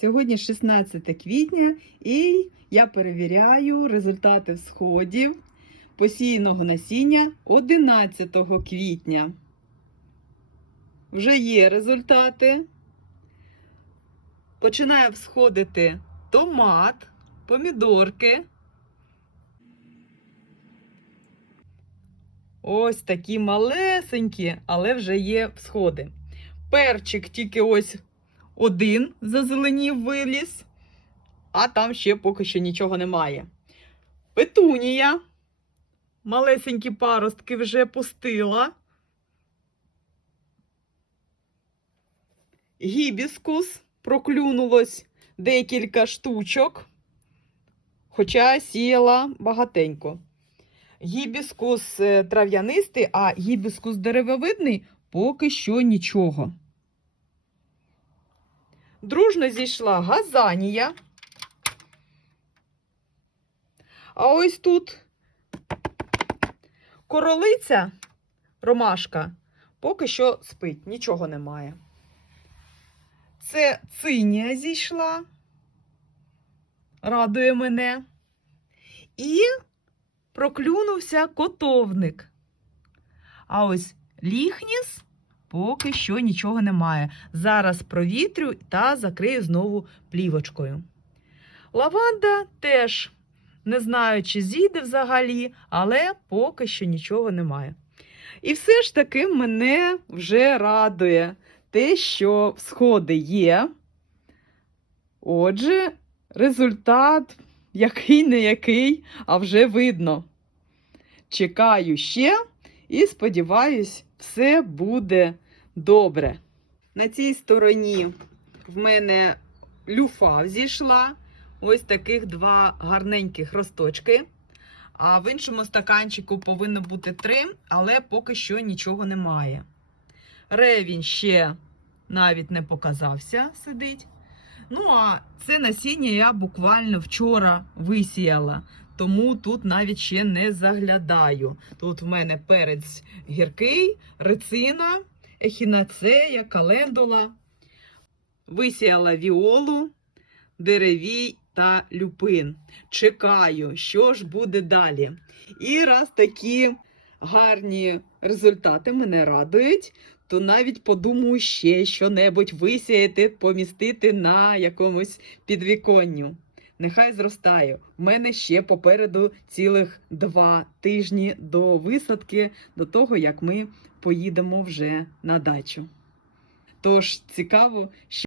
Сьогодні 16 квітня і я перевіряю результати всходів посіяного насіння 11 квітня. Вже є результати. Починає всходити томат, помідорки. Ось такі малесенькі, але вже є всходи. Перчик тільки ось один зазеленів виліз, а там ще поки що нічого немає. Петунія. Малесенькі паростки вже пустила. Гібіскус проклюнулось декілька штучок, хоча сіяла багатенько. Гібіскус е, трав'янистий, а гібіскус деревовидний поки що нічого. Дружно зійшла газанія. А ось тут королиця, ромашка, поки що спить, нічого немає. Це цинія зійшла, радує мене. І проклюнувся котовник. А ось ліхніс поки що нічого немає. Зараз провітрю та закрию знову плівочкою. Лаванда теж не знаю, чи зійде взагалі, але поки що нічого немає. І все ж таки мене вже радує те, що всходи є. Отже, результат який не який, а вже видно. Чекаю ще і сподіваюсь, все буде добре. На цій стороні в мене люфа зійшла. Ось таких два гарненьких росточки. А в іншому стаканчику повинно бути три, але поки що нічого немає. Ревінь ще навіть не показався, сидить. Ну, а це насіння я буквально вчора висіяла, тому тут навіть ще не заглядаю. Тут в мене перець гіркий, рецина, ехінацея, календула. Висіяла віолу, деревій та люпин. Чекаю, що ж буде далі. І раз такі гарні результати мене радують, то навіть подумаю ще що-небудь висіяти, помістити на якомусь підвіконню. Нехай зростає. У мене ще попереду цілих два тижні до висадки, до того як ми поїдемо вже на дачу. Тож цікаво.